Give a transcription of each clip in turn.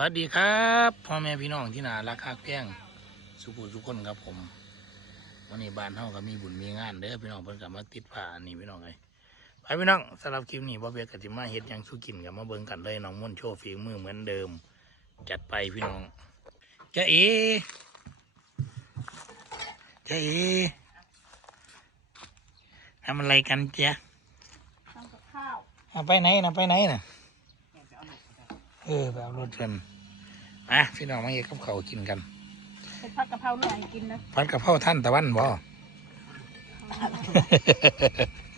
วัสดีครับพ่อแม่พี่น้องที่น่ารักคักแพงสุขุทุกคนครับผมวันนี้บ้านเฮาก็มีบุญมีงานเด้อพี่น้องเพิ่นก็มาติดผ้านี่พี่น้องไงไปพี่น้องสำหรับคลิปนี้บ่เบียกติมาเฮ็ดหยังสู้กินกับมาเบิ่งกันเลยน้องม่วนโชว์ฝีมือเหมือนเดิม จัดไปพี่น้องเจ๊เอเจ๊เอทำอะไรกันเจ๊ะทำกับข้าวอะไปไหนนะไปไหนน่ะ เออไปเอารถเพิ่นอะพี่น้องมาเฮ็ดกับข้าวกินกันเป็นผัดกะเพราเหนื่อยกินนะพัดกะเพราท่านตะวันบ่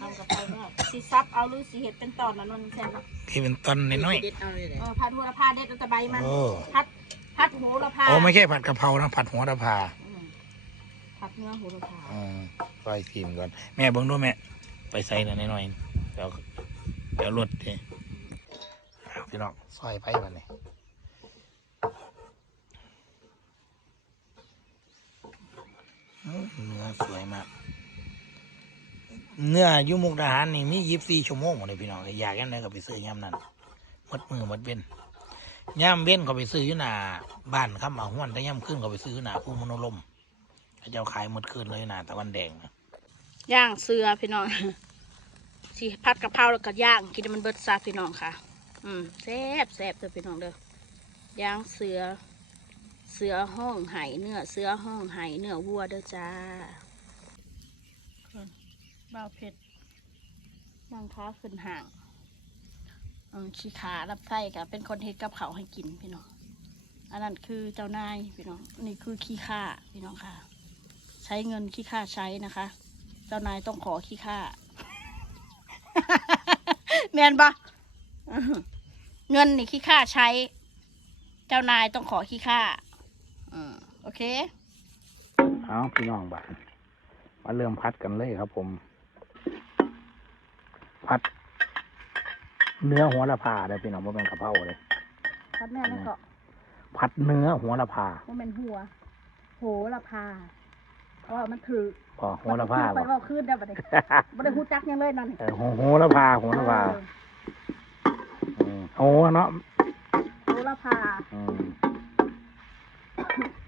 ทำกะเพราเนี่ยสีซับเอาหรือสีเห็ดเป็นตอนนะนนท์แซ่บที่เป็นตอนน้อยเด็ดเอาเลยเลยเออผัดหัวละพาเด็ดเอาแตะใบมันๆโอ้ผัดผัดโหระพาโอ้ไม่ใช่ผัดกะเพรานะผัดหัวระพาอืมผัดเนื้อโหระพาอืมไฟฟิล์มก่อน แม่เบิ่งดูแม่ ไปใส่หน่อยหน่อยๆเดี๋ยวเดี๋ยวรถเด้เอา พี่น้องซอยไปบัดนี้อื้อเนื้อสวยมาก เนื้ออยุมุกดาหารนี่มียีิบสี่ชั่วโมงเลยพี่น้องอยากยังไงก็ไปซื้อยามนั้นหมดมือหมดเว้นย่ามเว้นก็ไปซื้ออยู่หน้าบ้านข้ามมาห้วนแต่ย่ามขึ้นก็ไปซื้ออยู่หน้าภูมิมโนลมเขาเจ้าขายหมดคืนเลยหน้าตะวันแดงนะย่างเสือพี่น้องสีผัดกะเพราแล้วก็ย่างกินให้มันเบิดซาพี่น้องค่ะ อืมแซ่บแซ่บเด้อพี่น้องเด้อย่างเสือ เสือห้องไห้เนื้อ เสือห้องไห้เนื้อวัวเด้อจ้าเบาเผ็ดย่างค้าขึ้นห่างอืมขี้ขารับไส้ค่ะเป็นคนเฮ็ดกับเขาให้กินพี่น้อง อันนั้นคือเจ้านายพี่น้อง นี่คือขี้ข้าพี่น้องค่ะ ใช้เงินขี้ข้าใช้นะคะ เจ้านายต้องขอขี้ข้าแมนปะ เงินนี่ขี้ข้าใช้ เจ้านายต้องขอขี้ข้าอืมโอเค เอาพี่น้องบ้านมาเริ่มพัดกันเลยครับผม พัด เนื้อหัวละพาเลยพี่น้องว่าเป็นกะเพราเลยพัดแม่นั่นก็พัดเนื้อหัวละพาว่าเป็นหัว โหระพาเพราะว่ามันถือพอหัวละพาไปบ่ว่าขึ้นได้บัดนี้บัดนี้หูจักยังเลยนั่นเออหัวหัวละพาหัวละพาเอออืม โอ้เนาะโหระพาอืม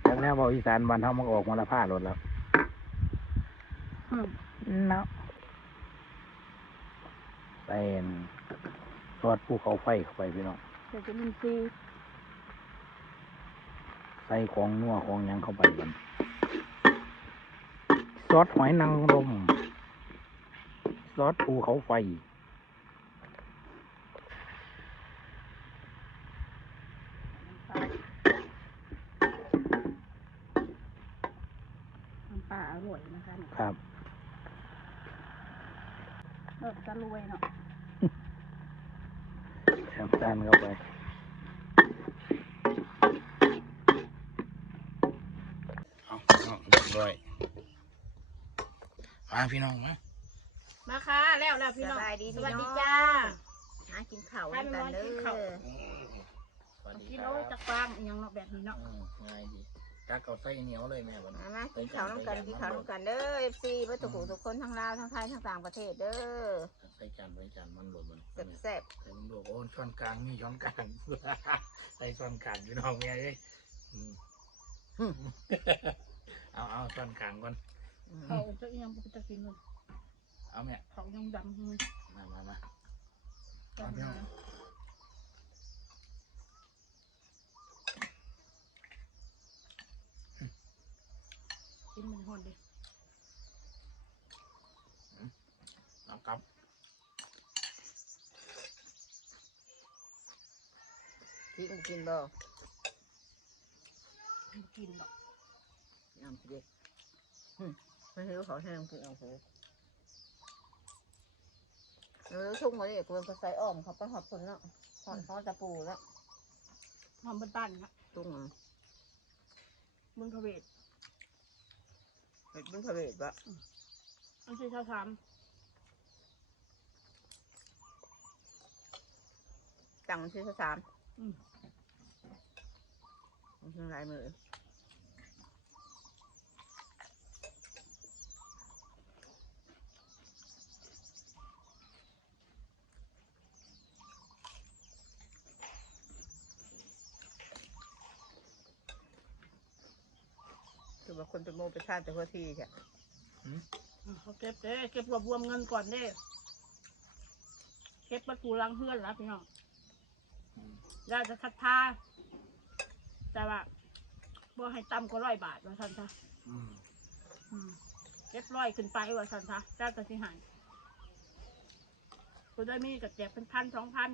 แล้วแน่บอกอีสานบ้านเฮามันออกหัวละพารถแล้วอืมเนาะเป็นซอสภูเขาไฟเข้าไปพี่น้องเดี๋ยวจะมินซีใส่ของนัวของหยังเข้าไปกันซอสหอยนางรมซอสภูเขาไฟ น้ำ ปลาอร่อยนะคะเนี่ยครับ เออจะรวยเนาะน้ำตาลเข้าไปเอาเอาเรียบร้อยมาพี่น้องมามาค่ะแล้วแล้วพี่น้องสบายดีสพี่วัสน้ดีองจ้าหากินข้าวให้ด้วยมันกันนอนเด้กินข้าวอสวัสดีกินคโอ้รัยบจากฟางอหยังเนาะแบบนี้เนาะอืมง่ายดี กักเอาไส้เหนียวเลยแม่บ่มามากินข้าวน้ำกันกินข้าวน้ำกันเด้อเอฟซีเพื่อทุกผู้ทุกคนทั้งลาวทั้งไทยทั้งต่างประเทศเด้อใส่จานไว้จานมันหล่นมันแซ่บแซ่บใส่มันดูโอ้ช้อนกลางมีช้อนกลางใส่ช้อนกลางพี่น้องแม่เอ้ยอืมเอาเอาช้อนกลางก่อนๆอืมเขาจะอิหยังบ่จะกินเลยเอาแม่เขายังดำมือมามามาดำมา กินมันหอนดิเอากลับกินกินบ่มันกินหรอกน้ำเด็กไม่หิวเขาแห้งกินเอาหูเออชุ่มเลยกวนกระใส่อ้อมเขาไปหอดคนแล้วหอดหอดตะปูแล้วหอมบ้านๆนะตุ้งมึงพระเวท เห็ดเป็นพระเวทบะอันที่ชาวสามตังที่สามอืมมันลายมือ คือว่าคนเป็นโมไปชาติแต่หัวทีใช่หืมอืมเขาเก็บเด้เก็บรวบรวมเงินก่อนเด้เก็บประตูหลังเพื่อนแล้วพี่น้องอืมได้จะทัดทาแต่ว่าบ่ให้ต่ำกว่าร้อยบาทว่าท่านซะอืมอืมเก็บร้อยขึ้นไปว่าท่านซะได้จะสิใหายกูได้มีกับแจกเป็นพันสองพัน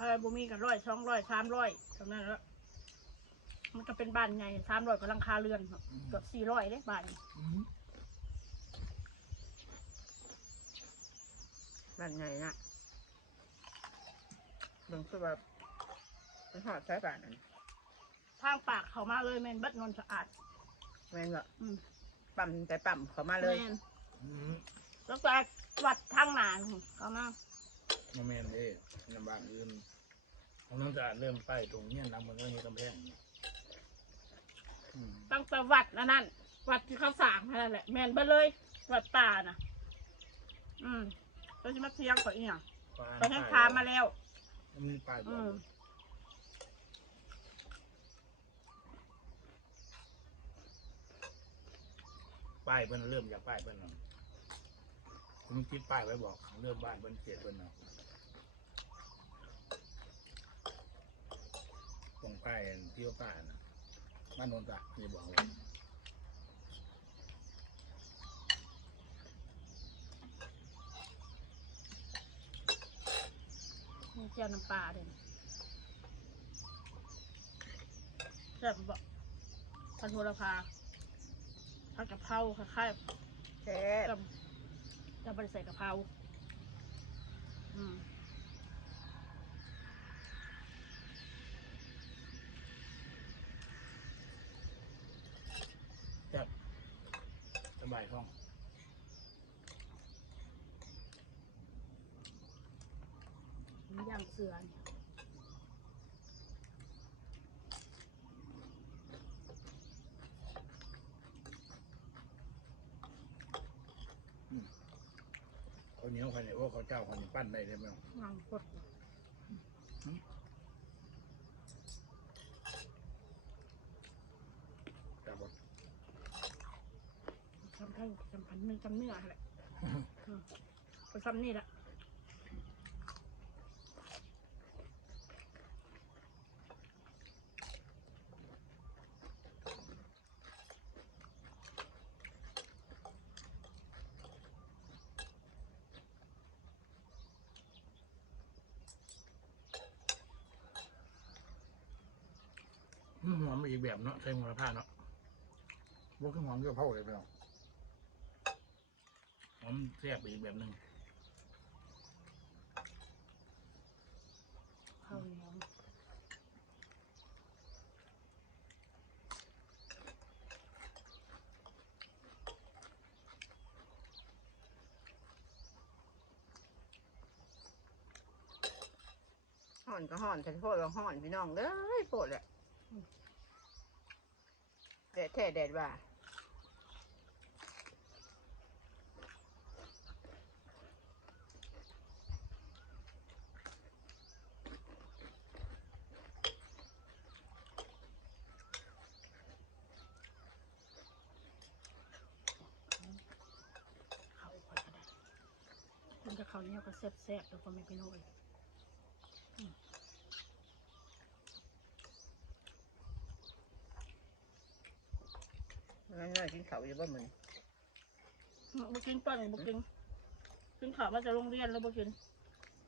อะไรบ่มีกับร้อยสองร้อยสามร้อยตรงนั้นแล้วมันก็เป็นบ้านใหญ่สามร้อยก็หลังคาเรือนเกือบสี่ร้อยเลยบ้านอืมนั่นไงนะเบิ่งคือว่าเป็นหอดสายป่านนั่นทางปากเขามาเลยแม่นเบัดนนท์สะอาด แม่นก็อืม ปั๊มแต่ปั๊มเขามาเลย แม่นอืม แล้วก็วัดทางหนานเขามา มาแม่นเด้ในบ้านอื่นของน้องจะเริ่มไปตรงเนี้ยนำมันก็มีกำแพงอืมตั้งแต่วัดนั่นนั่นวัดที่เขาสร้างนั่นแหละ แม่นเบิดเลยวัดป่าน่ะ อืมแล้วจะมาเที่ยงก่อนอีกอย่างไปให้พามาแล้ว มันมีป้ายบออืกม ป้ายเพิ่นเริ่มจากป้ายเพิ่นเนาะ ผมติดป้ายไว้บอกเริ่มบ้านเพิ่นเขตเพิ่นเนาะตรงป้ายที่ว่าป้ายนะบ้านโนนตะนี่บอกไว้มีเจียวน้ำปลาเด่นแซ่บบอกพันโหระพาผัดกะเพราคล้ายแท้ๆกับจะ บริใส่กะเพราอืมจับสบายท้องมีย่างเสือเนี่ย เขาวเหนียวเขาเนี่ยโอ้เขาวเจ้าเขาเนี่ยปั้นได้เลยไหมย่างกดจับหมดทำให้จำพันหนึ่งจำเนื้อแหละอืมไปซ้ำนี่แหละ หอมอีกแบบเนาะใส่หัวผ้าเนาะบวกขึ้นหอมก็เผาเลยไปเนาะหอมแซ่บอีกแบบหนึ่งข้าวเหนียวห่อนก็ห่อนแต่โทษว่าห่อนพี่น้องเลยโปรดแหละ แดดแท้แดดว่าข้าวก่อนก็ได้มันจะข้าวเหนียวก็แซ่บๆแล้วก็ไม่ไปโน่ย งั้นน่ากินเขาวอยู่บ้านมึงบุกินป้อนบุกินกินข้าวมาจะโรงเรียนแล้วบุกิน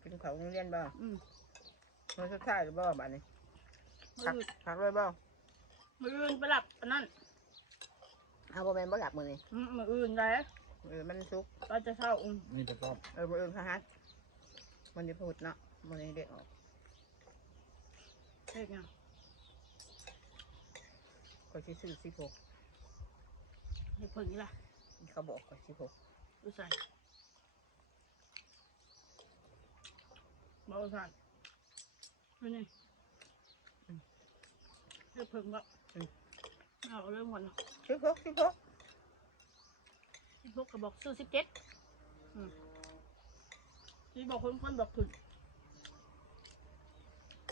กินเขาวโรงเรียนบ่อืมมันสุดท้ายหรือบ่บ้านนี้มืพักอพักเลยบ่มืออื่นไปหลับอันนั้นเอาบ่แม่นบ่หลับมื้อนี้อืมมืออื่นได้เออมันสุกตอนจะเช้าอืมนี่จะต้อมเออมื้ออื่นพะฮัดมันนี้พูดเนาะมื้อนี้เด็กออกเด็กเนี่ยก็สิซื้อสิพก เด็กเพิ่งนี่ล่ะเขาบอกก็สิพกดูใส่บอกใส่นี่นี่เด็กเพิ่งบอกเอาเรื่องหมดเนาะสิพกสิพกสิบหกก็บอกซื้อสิบเจ็ดอืมนี่บอกคนคนบอกถึง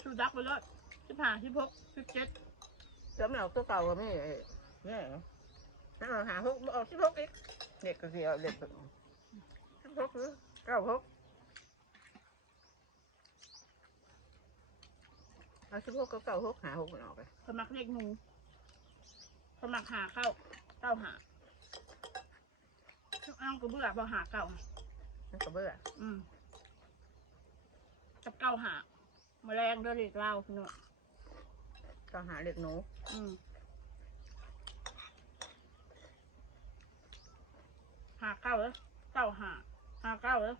ชูดักไปเลยสิบห้าสิบหกสิบเจ็ดเสือมันออกตัวเก่าก็ไม่เนี่ย นั่นเอาหาหกออกสิบหกอีกเด็กก็เสียเด็กสิบหกหรือเก้าหกเอาสิบหกก็เก้าหกหาหกมันออกไปสมัครเลขหนูสมัครหาเข้าเก้าหาทุกอันก็เบื่อพอหาเก่านั่นก็เบื่ออืมกับเก้าหาแมลงเดือดเล่าพี่น้องก็หาเด็กหนู อืมาเก้าเลยเก้าหาหาเก้าเลย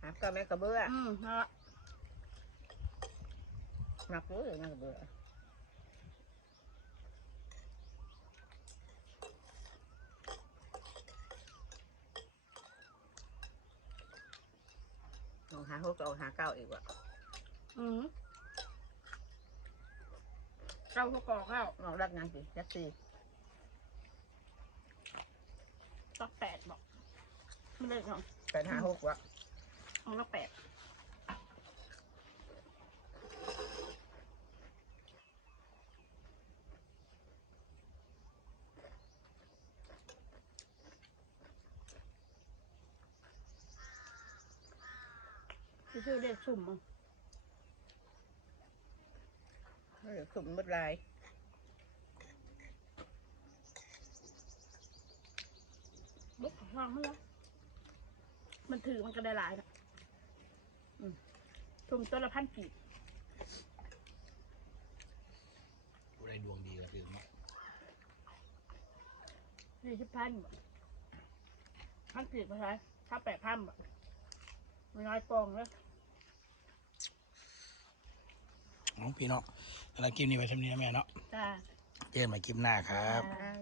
หาก็แม่ก็เบื่ออืมฮะหนักรู้เลยแม่ก็เบื่อลองหาหกก็เอาหาเก้าอีกว่ะอืมเก้าเขาก่อเข้าลองรักงานสิยัดสี่ ตั กแปดบอกไม่ได้หรอกแปดหาหกว่ะเอาละแปดชื่อเด็กสุ่มมั้งเดี๋ยวสุ่มมืดลา ยบุ๊กฟังมั้งแล้วมันถือมันก็ได้หลายนะอืมสุ่มตัวละพันกีบผู้ใดดวงดีก็ถือมาสี่สิบพันบ่พันกีบไปใช้ถ้าแปดพันบ่ไม่น้อยปองเลยน้องพี่เนาะแล้วคลิปนี้ไว้ทำนี้นะแม่เนาะจ้าเจอกันใหม่คลิปหน้าครับ จ้า